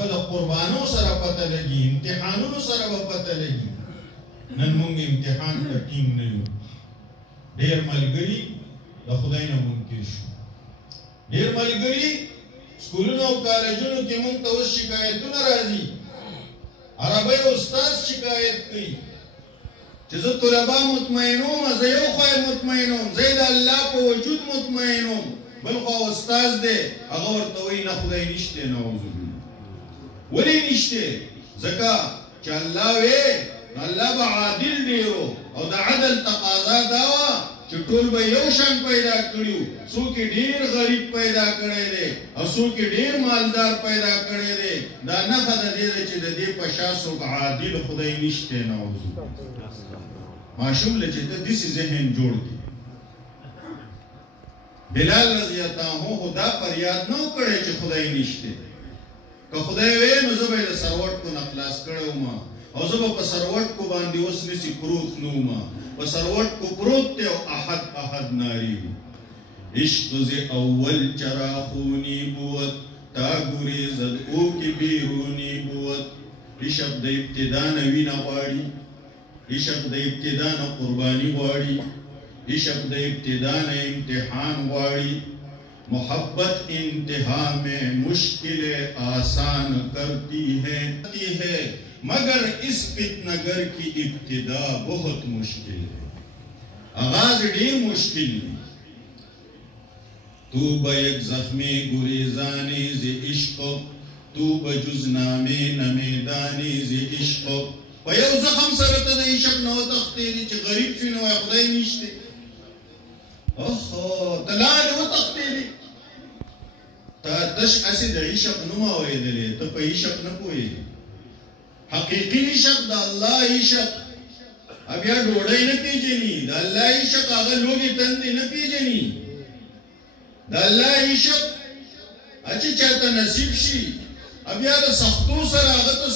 هغه د قربانو سره پته لګي امتحانونو سره به پته لګي نن مونږ امتحان ته ټینګ نه یو ډېر ملګري د خدای نه منکر شو ډېر ملګري سکولونو او کالجونو کې مونږ ته اوس شکایتونه راځي عربی استاد شکایت کوي چې زه طلبا مطمئنوم زه یو خو مطمئنوم زه د الله په وجود مطمئنوم بل خو استاد دی هغه ورته وایي نه خدای نشته نعوذ بالله ولې نشته ځکه چې الله وی الله به عادل دی او د عدل تقاضا دا وه چې ټول به یو شان پیدا کړیو څوک ډېر غریب پیدا کړی دی او څوک ډېر مالدار پیدا کړی دی دا نښه د دې ده چې د دې په شا څوک عادل خدای نشته نعوذ ماشوم له چې ته داسې ذهن جوړ کړي بلال رضی الله عنه دا فریاد نه کړی چې خدای نشته که خدای وی نو زه به یې د سروټ کو نه خلاص کړی وم او زه به په سروټ کو باندې اوس نسي پروت نه وم په سروټ کو پروت دی او احد ناری عشق ز اول چراخونی بوت تا ګریزد او کې بیرونی بوت عشق د ابتدا نه وینه غواړي عشق د ابتدا نه قربانی غواړي عشق د ابتدا نه امتحان غواړي محبت انتہا میں مشکل آسان کرتی ہے مگر اس فتنگر کی ابتدا بہت مشکل ہے آغاز ډیر مشکل ہے تو با یک زخمی گریزانی ز عشق تو با جزنامی نمیدانی ز عشق په یو زخم سره ته د عشق نه وتښتېدې چې غریب شوې نو وایې خدای نشته اوهو ته لاړې وتښتېدې تا تش هسې د عشق نوم اورېدلې ته په عشق نه پوهېږې حقیقي عشق د الله عشق بیا ډوډۍ نه پېژني د الله عشق هغه لوږې تندې نه پېژني د الله عشق چې چاته نصیب شي بیا د سختو سره هغه ته